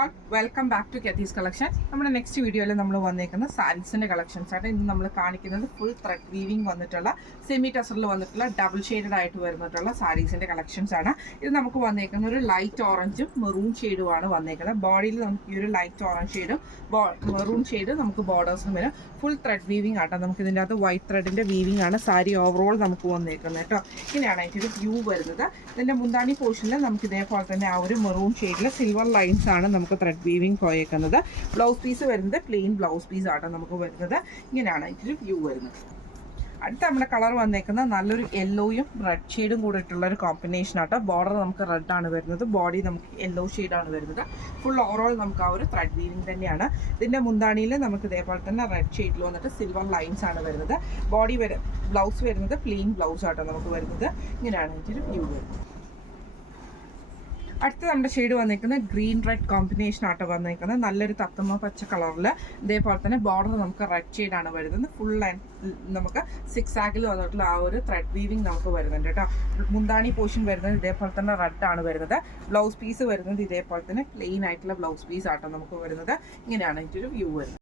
All welcome back to കെത്തീസ് collection. നമ്മുടെ next വീഡിയോയിൽ നമ്മൾ വന്നേക്കുന്ന സാരീസിൻ്റെ കളക്ഷൻസ് ആണ്. ഇന്ന് നമ്മൾ കാണിക്കുന്നത് ഫുൾ ത്രെഡ് വീവിങ് വന്നിട്ടുള്ള സെമി ടസറിൽ വന്നിട്ടുള്ള ഡബിൾ ഷെയ്ഡഡ് ആയിട്ട് വരുന്നിട്ടുള്ള സാരീസിൻ്റെ കളക്ഷൻസ് ആണ്. ഇത് നമുക്ക് വന്നേക്കുന്ന ഒരു ലൈറ്റ് ഓറഞ്ചും മെറൂൺ ഷെയ്ഡുമാണ് വന്നേക്കുന്നത്. ബോഡിയിൽ നമുക്ക് ഈ ഒരു ലൈറ്റ് ഓറഞ്ച് ഷെയ്ഡും മെറൂൺ ഷെയ്ഡ് നമുക്ക് ബോർഡേഴ്സിനും വരും. ഫുൾ ത്രെഡ് വീവിങ് ആട്ടോ. നമുക്ക് ഇതിൻ്റെ അകത്ത് വൈറ്റ് ത്രെഡിൻ്റെ വീവിങ് ആണ് സാരി ഓവറോൾ നമുക്ക് വന്നേക്കുന്നത് കേട്ടോ. ഇങ്ങനെയാണ് അതിൻ്റെ ഒരു വ്യൂ വരുന്നത്. ഇതിൻ്റെ മുന്താണി പോർഷനിൽ നമുക്ക് ഇതേപോലെ തന്നെ ആ ഒരു മെറൂൺ ഷെയ്ഡിൽ സിൽവർ ലൈൻസ് ആണ് നമുക്ക് ത്രെഡ് വീവിങ് പോയേക്കുന്നത്. ബ്ലൗസ് പീസ് വരുന്നത് പ്ലെയിൻ ബ്ലൗസ് പീസ് ആട്ടോ നമുക്ക് വരുന്നത്. ഇങ്ങനെയാണ് ഇതിൻ്റെ വ്യൂ വരുന്നത്. അടുത്ത നമ്മുടെ കളർ വന്നേക്കുന്നത് നല്ലൊരു യെല്ലോയും റെഡ് ഷെയ്ഡും കൂടെ ഇട്ടുള്ള ഒരു കോമ്പിനേഷൻ ആട്ടോ. ബോർഡർ നമുക്ക് റെഡ് ആണ് വരുന്നത്, ബോഡി നമുക്ക് യെല്ലോ ഷെയ്ഡാണ് വരുന്നത്. ഫുൾ ഓവറോൾ നമുക്ക് ആ ഒരു ത്രെഡ് വീവിങ് തന്നെയാണ്. ഇതിൻ്റെ മുന്താണിയിൽ നമുക്ക് ഇതേപോലെ തന്നെ റെഡ് ഷെയ്ഡിൽ വന്നിട്ട് സിൽവർ ലൈൻസ് ആണ് വരുന്നത്. ബോഡി ബ്ലൗസ് വരുന്നത് പ്ലെയിൻ ബ്ലൗസ് ആട്ടോ നമുക്ക് വരുന്നത്. ഇങ്ങനെയാണ് ഇതിൻ്റെ വ്യൂ വരുന്നത്. അടുത്ത നമ്മുടെ ഷെയ്ഡ് വന്നിരിക്കുന്നത് ഗ്രീൻ റെഡ് കോമ്പിനേഷൻ ആട്ടോ വന്നിരിക്കുന്നത്. നല്ലൊരു തത്തമ്മ പച്ച കളറിൽ ഇതേപോലെ തന്നെ ബോർഡർ നമുക്ക് റെഡ് ഷെയ്ഡാണ് വരുന്നത്. ഫുൾ നമുക്ക് 6 ആഗിൽ വന്നിട്ടുള്ള ആ ഒരു ത്രെഡ് വീവിങ് നമുക്ക് വരുന്നുണ്ട് കേട്ടോ. മുന്താണി പോർഷൻ വരുന്നത് ഇതേപോലെ തന്നെ റെഡ് ആണ് വരുന്നത്. ബ്ലൗസ് പീസ് വരുന്നത് ഇതേപോലെ തന്നെ പ്ലെയിൻ ആയിട്ടുള്ള ബ്ലൗസ് പീസ് ആട്ടോ നമുക്ക് വരുന്നത്. ഇങ്ങനെയാണ് ഇതിൻ്റെ ഒരു വ്യൂ വരുന്നത്.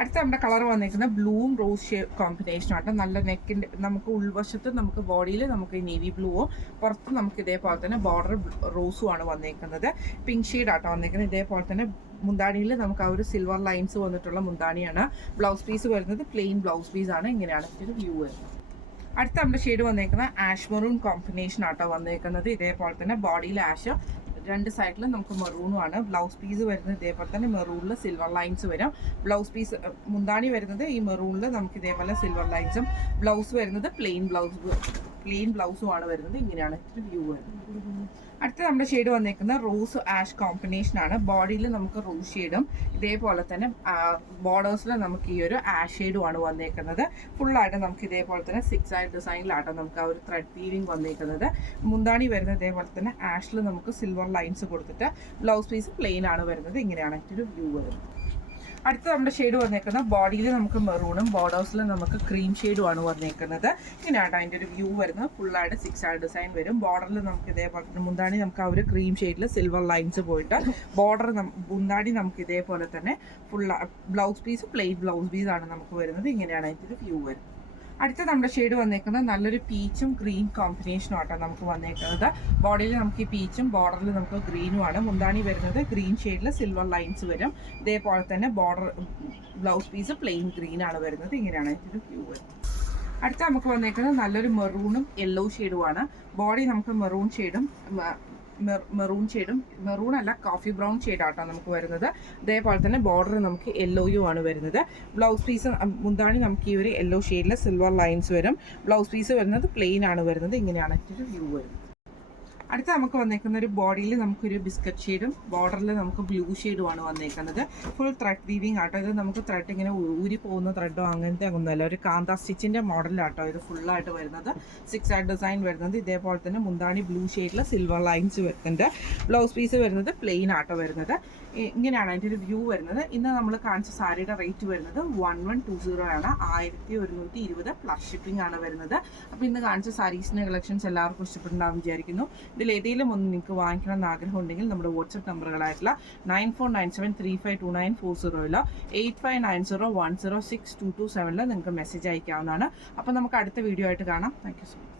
അടുത്ത നമ്മുടെ കളർ വന്നിരിക്കുന്നത് ബ്ലൂവും റോസ് കോമ്പിനേഷൻ ആട്ടോ. നല്ല നെക്കിൻ്റെ നമുക്ക് ഉൾവശത്ത് നമുക്ക് ബോഡിയിൽ നമുക്ക് ഈ നേവി ബ്ലൂവും പുറത്ത് നമുക്ക് ഇതേപോലെ തന്നെ ബോർഡർ റോസും ആണ് വന്നിരിക്കുന്നത്. പിങ്ക് ഷെയ്ഡ് ആട്ടോ വന്നിരിക്കുന്നത്. ഇതേപോലെ തന്നെ മുന്താണിയിൽ നമുക്ക് ആ ഒരു സിൽവർ ലൈൻസ് വന്നിട്ടുള്ള മുന്താണിയാണ്. ബ്ലൗസ് പീസ് വരുന്നത് പ്ലെയിൻ ബ്ലൗസ് പീസ് ആണ്. ഇങ്ങനെയാണ് ഇതിൻ്റെ വ്യൂ വരുന്നത്. അടുത്ത നമ്മുടെ ഷെയ്ഡ് വന്നിരിക്കുന്നത് ആഷ് മെറൂൺ കോമ്പിനേഷൻ ആട്ടോ വന്നിരിക്കുന്നത്. ഇതേപോലെ തന്നെ ബോഡിയിൽ ആഷ്, രണ്ട് സൈഡിലും നമുക്ക് മെറൂണും ആണ്. ബ്ലൗസ് പീസ് വരുന്നത് ഇതേപോലെ തന്നെ മെറൂണിൽ സിൽവർ ലൈൻസ് വരും. ബ്ലൗസ് പീസ് മുന്താണി വരുന്നത് ഈ മെറൂണിൽ നമുക്ക് ഇതേപോലെ സിൽവർ ലൈൻസും, ബ്ലൗസ് വരുന്നത് പ്ലെയിൻ ബ്ലൗസും ആണ് വരുന്നത്. ഇങ്ങനെയാണ് ഇതിൻ്റെ വ്യൂ വരുന്നത്. അടുത്ത നമ്മുടെ ഷെയ്ഡ് വന്നേക്കുന്നത് റോസ് ആഷ് കോമ്പിനേഷൻ ആണ്. ബോഡിയിൽ നമുക്ക് റോസ് ഷെയ്ഡും ഇതേപോലെ തന്നെ ബോർഡേഴ്സിൽ നമുക്ക് ഈ ഒരു ആഷ് ഷെയ്ഡും ആണ് വന്നേക്കുന്നത്. ഫുള്ളായിട്ട് നമുക്ക് ഇതേപോലെ തന്നെ 6 ആയിട്ട് ഡിസൈനിലാട്ടോ നമുക്ക് ആ ഒരു ത്രെഡ് വീവിങ് വന്നേക്കുന്നത്. മുന്താണി വരുന്നത് ഇതേപോലെ തന്നെ ആഷിൽ നമുക്ക് സിൽവർ ലൈൻസ് കൊടുത്തിട്ട് ബ്ലൗസ് പീസ് പ്ലെയിൻ ആണ് വരുന്നത്. ഇങ്ങനെയാണ് ഇതിൻ്റെ വ്യൂ വരുന്നത്. അടുത്ത നമ്മുടെ ഷെയ്ഡ് വന്നേക്കുന്നത് ബോഡിയിൽ നമുക്ക് മെറൂണും ബോർഡേഴ്സിൽ നമുക്ക് ക്രീം ഷെയ്ഡുമാണ് വന്നേക്കുന്നത്. ഇങ്ങനെയാണ് അതിൻ്റെ ഒരു വ്യൂ വരുന്നത്. ഫുള്ളായിട്ട് 6 ആയിട്ട് ഡിസൈൻ വരും. ബോർഡറിൽ നമുക്ക് ഇതേപോലെ തന്നെ മുന്താണി നമുക്ക് ആ ഒരു ക്രീം ഷെയ്ഡിൽ സിൽവർ ലൈൻസ് പോയിട്ട് ബോർഡർ മുന്താണി നമുക്ക് ഇതേപോലെ തന്നെ ബ്ലൗസ് പീസ് പ്ലെയിൻ ബ്ലൗസ് പീസാണ് നമുക്ക് വരുന്നത്. ഇങ്ങനെയാണ് അതിൻ്റെ ഒരു വ്യൂ വരുന്നത്. അടുത്ത നമ്മുടെ ഷെയ്ഡ് വന്നേക്കുന്നത് നല്ലൊരു പീച്ചും ഗ്രീൻ കോമ്പിനേഷനും ആട്ടോ നമുക്ക് വന്നേക്കുന്നത്. ബോഡിയിൽ നമുക്ക് ഈ പീച്ചും ബോർഡറിൽ നമുക്ക് ഗ്രീനും ആണ്. മുന്താണി വരുന്നത് ഗ്രീൻ ഷെയ്ഡിൽ സിൽവർ ലൈൻസ് വരും. ഇതേപോലെ തന്നെ ബ്ലൗസ് പീസ് പ്ലെയിൻ ഗ്രീൻ ആണ് വരുന്നത്. ഇങ്ങനെയാണ് ഇതിൻ്റെ വ്യൂ വരുന്നത്. അടുത്ത നമുക്ക് വന്നേക്കുന്നത് നല്ലൊരു മെറൂണും യെല്ലോ ഷെയ്ഡുമാണ്. ബോഡി നമുക്ക് മെറൂൺ അല്ല കോഫി ബ്രൗൺ ഷെയ്ഡാട്ടോ നമുക്ക് വരുന്നത്. അതേപോലെ തന്നെ ബോർഡർ നമുക്ക് യെല്ലോയും ആണ് വരുന്നത്. ബ്ലൗസ് പീസ് മുന്താണി നമുക്ക് ഈ ഒരു യെല്ലോ ഷെയ്ഡിൽ സിൽവർ ലൈൻസ് വരും. ബ്ലൗസ് പീസ് വരുന്നത് പ്ലെയിൻ ആണ് വരുന്നത്. ഇങ്ങനെയാണ് ഇതിൻ്റെ വ്യൂ വരുന്നത്. അടുത്ത നമുക്ക് വന്നേക്കുന്ന ഒരു ബോഡിയിൽ നമുക്കൊരു ബിസ്ക്കറ്റ് ഷെയ്ഡും ബോർഡറിൽ നമുക്ക് ബ്ലൂ ഷെയ്ഡുമാണ് വന്നേക്കുന്നത്. ഫുൾ ത്രെഡ് വീവിങ് ആട്ടോ. ഇത് നമുക്ക് ത്രെഡ് ഇങ്ങനെ ഊരി പോകുന്ന ത്രെഡോ അങ്ങനത്തെ ഒന്നുമല്ല. ഒരു കാന്ത സ്റ്റിച്ചിൻ്റെ മോഡലാട്ടോ ഇത് ഫുള്ളായിട്ട് വരുന്നത്. 6 ആയിട്ട് ഡിസൈൻ വരുന്നത്. ഇതേപോലെ തന്നെ മുന്താണി ബ്ലൂ ഷെയ്ഡിൽ സിൽവർ ലൈൻസ് വരുന്നുണ്ട്. ബ്ലൗസ് പീസ് വരുന്നത് പ്ലെയിൻ ആട്ടോ വരുന്നത്. ഇങ്ങനെയാണ് അതിൻ്റെ ഒരു വ്യൂ വരുന്നത്. ഇന്ന് നമ്മൾ കാണിച്ച സാരിയുടെ റേറ്റ് വരുന്നത് 1120 ആണ്. 1120 പ്ലസ് ഷിപ്പിംഗ് ആണ് വരുന്നത്. അപ്പോൾ ഇന്ന് കാണിച്ച സാരീസിൻ്റെ കളക്ഷൻസ് എല്ലാവർക്കും ഇഷ്ടപ്പെട്ടുണ്ടാകും വിചാരിക്കുന്നു. ഇതിൽ ഏതെങ്കിലും ഒന്ന് നിങ്ങൾക്ക് വാങ്ങിക്കണം എന്ന് ആഗ്രഹം ഉണ്ടെങ്കിൽ നമ്മുടെ വാട്സപ്പ് നമ്പറുകളായിട്ടുള്ള 9497352940 8590106227 നിങ്ങൾക്ക് മെസ്സേജ് അയക്കാവുന്നതാണ്. അപ്പോൾ നമുക്ക് അടുത്ത വീഡിയോ ആയിട്ട് കാണാം. Thank you so much.